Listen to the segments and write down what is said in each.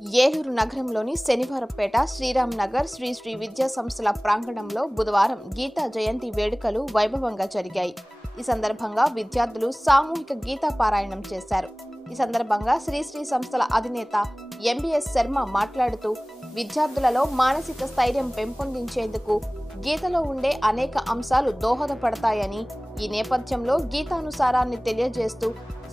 ఏలూరు నగరంలోని శనివారపేట శ్రీరామ్ నగర్ శ్రీ శ్రీ విద్యా సంస్థల ప్రాంగణంలో బుధవారం గీతా జయంతి వేడుకలు వైభవంగా జరిగాయి. ఈ సందర్భంగా విద్యార్థులు సామూహిక గీతా పారాయణం చేశారు. ఈ సందర్భంగా శ్రీ శ్రీ సంస్థల అధినేత ఎంబీఎస్ శర్మ మాట్లాడుతూ విద్యార్థులలో మానసిక స్థైర్యం పెంపొందించేందుకు గీతలో ఉండే అనేక అంశాలు దోహదపడతాయని, ఈ నేపథ్యంలో గీతానుసారాన్ని తెలియజేస్తూ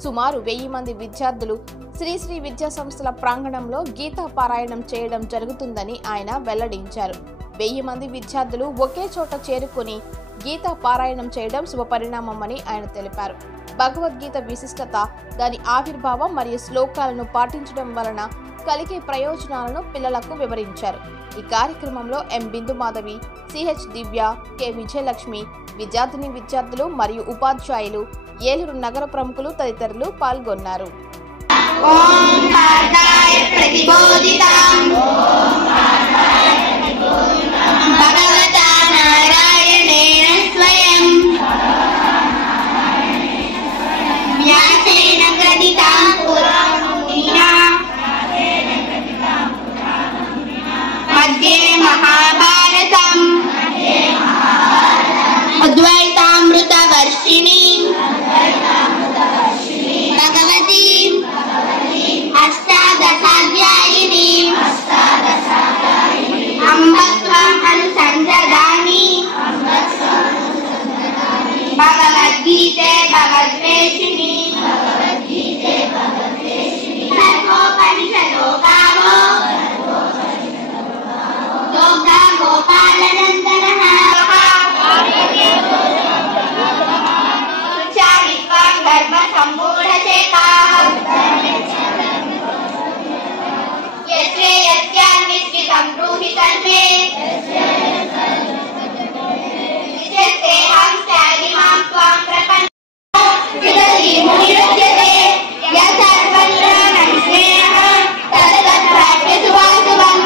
సుమారు 1000 మంది విద్యార్థులు శ్రీ శ్రీ విద్యా సంస్థల ప్రాంగణంలో గీతా పారాయణం చేయడం జరుగుతుందని ఆయన వెల్లడించారు. 1000 మంది విద్యార్థులు ఒకే చోట చేరుకుని గీతా పారాయణం చేయడం శుభపరిణామమని ఆయన తెలిపారు. భగవద్గీత విశిష్టత, దాని ఆవిర్భావం మరియు శ్లోకాలను పాటించడం వలన కలిగే ప్రయోజనాలను పిల్లలకు వివరించారు. ఈ కార్యక్రమంలో ఎం బిందు మాధవి, సిహెచ్ దివ్య, కె విజయలక్ష్మి, విద్యార్థులు మరియు ఉపాధ్యాయులు, ఏలూరు నగర ప్రముఖులు తదితరులు పాల్గొన్నారు. महाभारतम अद्वैतामृत वर्षिणी भगवती अष्टादशाध्यायिनी अम्बत्वम् अनुसंदधामि भगवद्गीते भगवद्वेषिणी सर्वोपनिषदो गावो योगा गोपालनन्दनः चारित्वां धर्म सम्पूर्णचेताः यस्ये यस्यान्विष्टितं ब्रूहि सर्वे यस्तेऽहं स्यादिमां त्वां प्रपन्नो विदधि मुनिरुच्यते यत्सर्वज्ञानं स्नेहः तत्तत्प्राप्यतु वासुवम्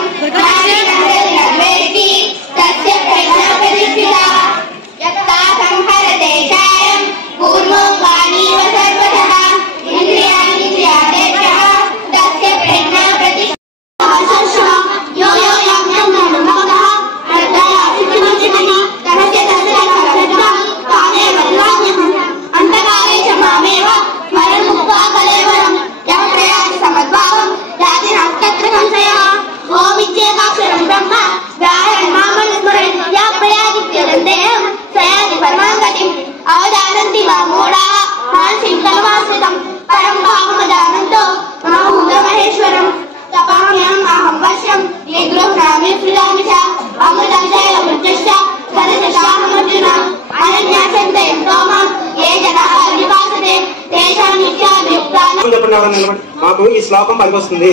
మాకు ఈ శ్లోకం పనికొస్తుంది.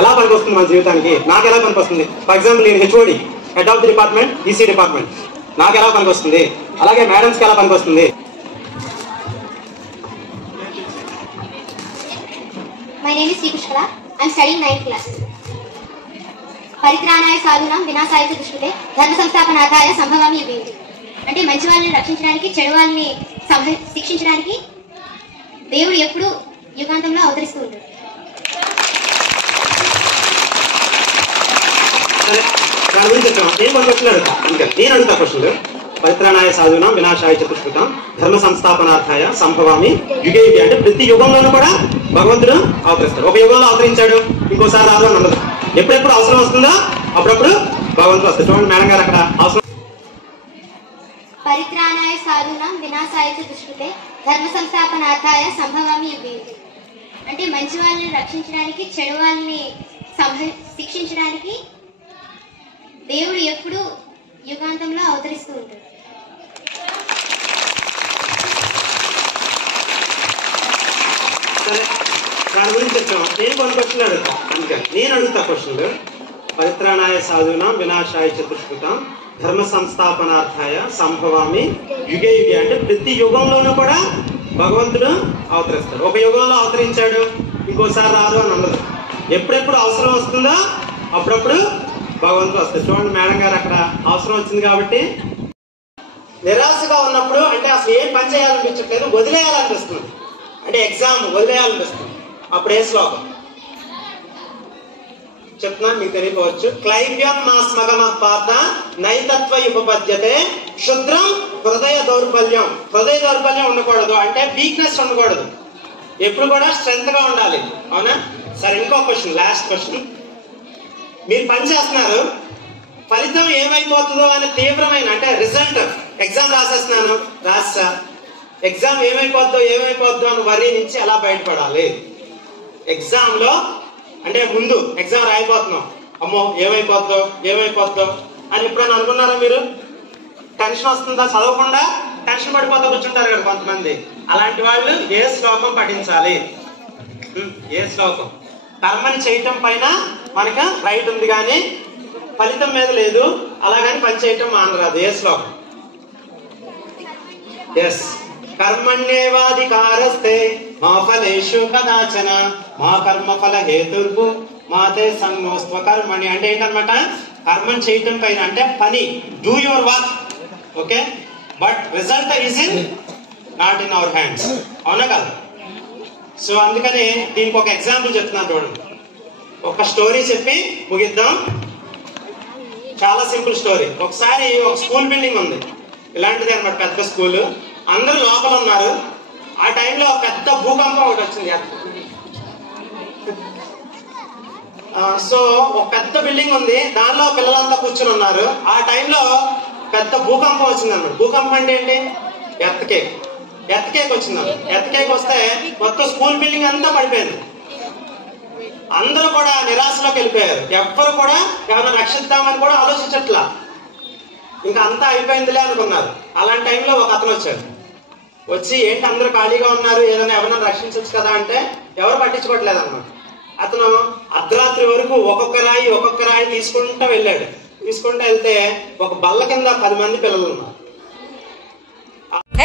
ఎలా పనికొస్తుంది మన జీవితానికి? నాకు ఎలా పనికొస్తుంది? ఫర్ ఎగ్జాంపుల్, నేను HOD, head of the department, EC department. నాకు ఎలా పనికొస్తుంది? అలాగే మేడమ్స్కి ఎలా పనికొస్తుంది? My name is Sri Pushkala. I am studying 9th class. పరిత్రాణాయ సాధూనాం వినాశాయ చ దుష్కృతే ధర్మ సంస్థాపనార్థాయ సంభవామి యుగే. అంటే మంచి వాళ్ళని రక్షించడానికి, చెడు వాళ్ళని శిక్షించడానికి దేవుడు ఎప్పుడు యుగాంతంలో అవతరిస్తూ ఉంటాడు. నేను అడుగుతా క్వశ్చన్. పరిత్రాణాయ సాధూనాం వినాశాయ చ దుష్కృతాం ధర్మ సంస్థాపనార్థాయ సంభవామి యుగే యుగే. అంటే ప్రతి యుగంలోనూ కూడా భగవంతుడు అవతరిస్తాడు. ఒక యుగంలో అవతరించాడు, ఇంకోసారి రాదు అని ఉండదు. ఎప్పుడెప్పుడు అవసరం వస్తుందో అప్పుడప్పుడు భగవంతుడు వస్తాడు. చూడండి మేడం గారు, అక్కడ అవసరం. పరిత్రాణాయ సాధూనాం వినాశాయ చ దుష్కృతే ధర్మ సంస్థాపనార్థాయ సంభవామి యుగే యుగే. అంటే మంచి వాళ్ళని రక్షించడానికి, చెడు వాళ్ళని శిక్షించడానికి దేవుడు ఎప్పుడు యుగాంతంలో అవతరిస్తూ ఉంటాడు. దాని గురించి వచ్చాము. నేను కొన్ని క్వశ్చన్లు అడుగుతా. అందుకని నేను అడుగుతా క్వశ్చన్లు. పరిత్రాణాయ సాధూనాం వినాశాయ చ దుష్కృతాం ధర్మ సంస్థాపనార్థాయ సంభవామి యుగే యుగే. అంటే ప్రతి యుగంలోనూ కూడా భగవంతుడు అవతరిస్తాడు. ఒక యుగంలో అవతరించాడు, ఇంకోసారి రాదు అని ఉండదు. ఎప్పుడెప్పుడు అవసరం వస్తుందో అప్పుడప్పుడు భగవంతుడు వస్తాడు. చూడండి మేడం గారు, అక్కడ అవసరం వచ్చింది కాబట్టి నిరాశగా ఉన్నప్పుడు అంటే అసలు ఏం పని చేయాలనిపించట్లేదు, వదిలేయాలనిపిస్తుంది. అంటే ఎగ్జామ్ వదిలేయాలనిపిస్తుంది. అప్పుడు ఏ శ్లోకం? చెప్తున్నా, మీకు తెలియకపోవచ్చు. క్లైవ్యం మాస్మగమ పాత నైతత్వ ఉపపద్యతే క్షుద్రం హృదయ దౌర్బల్యం. హృదయ దౌర్బల్యం ఉండకూడదు అంటే వీక్నెస్ ఉండకూడదు, ఎప్పుడు కూడా స్ట్రెంత్ గా ఉండాలి. అవునా? సరే, ఇంకో క్వశ్చన్, లాస్ట్ క్వశ్చన్. మీరు పని చేస్తున్నారు, ఫలితం ఏమైపోతుందో అనే తీవ్రమైన అంటే రిజల్ట్, ఎగ్జామ్ రాసేస్తున్నాను, రాస్తా, ఎగ్జామ్ ఏమైపోద్దో అని వరి నుంచి ఎలా బయటపడాలి? ఎగ్జామ్ లో అంటే ముందు ఎగ్జామ్ రాయిపోతున్నాం, అమ్మో ఏమైపోద్దో అని ఎప్పుడైనా అనుకున్నారా మీరు? టెన్షన్ వస్తుందా? చదవకుండా టెన్షన్ పడిపోతూ కూర్చుంటారు కదా కొంతమంది. అలాంటి వాళ్ళు ఏ శ్లోకం పఠించాలి? ఏ శ్లోకం? కర్మని చేయటం పైన మనకు రైట్ ఉంది కానీ ఫలితం మీద లేదు, అలాగని పని చేయటం మానరాదు. ఏ శ్లోకం? ఎస్, కర్మణ్యేవాధికారస్తే మా ఫలేషు కదాచన మా కర్మ ఫల హేతుర్భు మాతే సంగోస్త్వ కర్మణి. అంటే ఏంటన్నమాట? కర్మని చేయటం పైన అంటే పని, do your work, okay, but result is in not in our hands. అవునా కాదు? సో అందుకని దీనికి ఒక ఎగ్జాంపుల్ చెప్తున్నాను చూడండి. ఒక స్టోరీ చెప్పి ముగిద్దాం. చాలా సింపుల్ స్టోరీ. ఒకసారి ఒక స్కూల్ బిల్డింగ్ ఉంది, ఇలాంటిది అనమాట, పెద్ద స్కూల్. అందరూ లోపల ఉన్నారు. ఆ టైంలో పెద్ద భూకంపం ఒకటి వచ్చింది. సో ఒక పెద్ద బిల్డింగ్ ఉంది, దానిలో పిల్లలంతా కూర్చుని ఉన్నారు. ఆ టైంలో పెద్ద భూకంపం వచ్చింది అనమాట. భూకంపం అంటే ఏంటి? ఎర్త్కేక్ వచ్చింది. ఎర్త్కేక్ వస్తే మొత్తం స్కూల్ బిల్డింగ్ అంతా పడిపోయింది. అందరూ కూడా నిరాశలోకి వెళ్ళిపోయారు. ఎవ్వరు కూడా ఏమైనా రక్షిద్దామని కూడా ఆలోచించట్లా, ఇంకా అంతా అయిపోయిందిలే అనుకున్నారు. అలాంటి టైంలో ఒక అతను వచ్చాడు. వచ్చి ఏంటి అందరూ ఖాళీగా ఉన్నారు, ఏదైనా ఎవరైనా రక్షించవచ్చు కదా అంటే ఎవరు పట్టించుకోవట్లేదు అన్నమాట. అతను అర్ధరాత్రి వరకు ఒక్కొక్క రాయి తీసుకుంటూ వెళ్ళాడు. తీసుకుంటూ వెళ్తే ఒక బల్ల కింద 10 మంది పిల్లలు ఉన్నారు.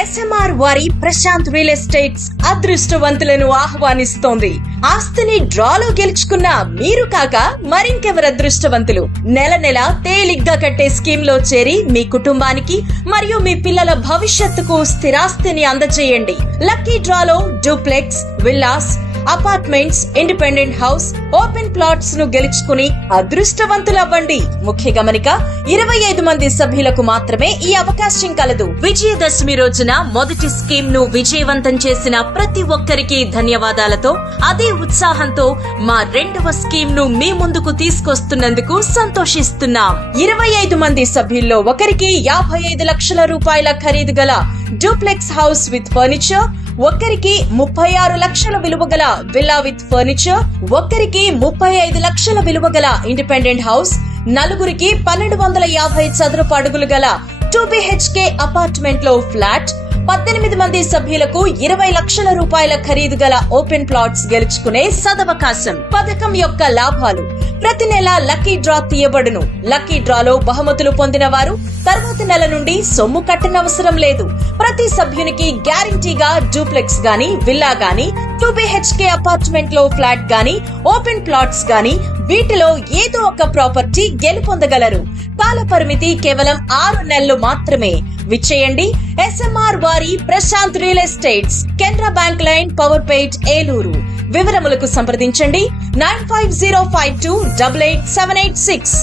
SMR వారి ప్రశాంత్ రియల్ ఎస్టేట్స్ అదృష్టవంతులను ఆహ్వానిస్తోంది. ఆస్తిని డ్రాలో గెలుచుకున్న మీరు కాక మరింకెవరు అదృష్టవంతులు? నెల తేలిగ్గా కట్టే స్కీమ్ లో చేరి మీ కుటుంబానికి మరియు మీ పిల్లల భవిష్యత్తుకు స్థిరాస్తిని అందజేయండి. లక్కీ డ్రాలో duplex, villas, apartments, independent house, open plots ను గెలుచుకుని అదృష్టవంతులవ్వండి. ముఖ్య గమనిక, 25 మంది సభ్యులకు మాత్రమే ఈ అవకాశం కలదు. విజయదశమి రోజున మొదటి స్కీమ్ ను విజయవంతం చేసిన ప్రతి ఒక్కరికి ధన్యవాదాలతో, అదే ఉత్సాహంతో మా రెండవ స్కీమ్ ను మీ ముందుకు తీసుకొస్తున్నందుకు సంతోషిస్తున్నాం. 25 మంది సభ్యుల్లో ఒకరికి 55 లక్షల రూపాయల ఖరీదు గల డూప్లెక్స్ హౌస్ విత్ ఫర్నిచర్, ఒక్కరికి 36 లక్షల విలువ గల విల్లా విత్ ఫర్నిచర్, ఒక్కరికి 35 లక్షల విలువ గల ఇండిపెండెంట్ హౌస్, నలుగురికి 1250 చదరపు అడుగులు గల 2 BHK అపార్ట్మెంట్ లో ఫ్లాట్, 18 మంది సభ్యులకు 20 లక్షల రూపాయల ఖరీదు గల ఓపెన్ ప్లాట్స్ గెలుచుకునే సదవకాశం. పథకం యొక్క లాభాలు: ప్రతి నెల లక్కీ డ్రా తీయబడును. లక్కీ డ్రాలో బహుమతులు పొందిన వారు తర్వాత నెల నుండి సొమ్ము కట్టనవసరం లేదు. ప్రతి సభ్యునికి గ్యారంటీగా డూప్లెక్స్ గాని, విల్లా గాని, 2 BHK అపార్ట్మెంట్ లో ఫ్లాట్ గాని, ఓపెన్ ప్లాట్స్ గాని, వీటిలో ఏదో ఒక ప్రాపర్టీ గెలుపొందగలరు. కాల పరిమితి కేవలం 6 నెలలు మాత్రమే. విచ్చేయండి SMR వారి Prashanth real estates, Canara bank line, Powerpet, Eluru. వివరములకు సంప్రదించండి 9505288786.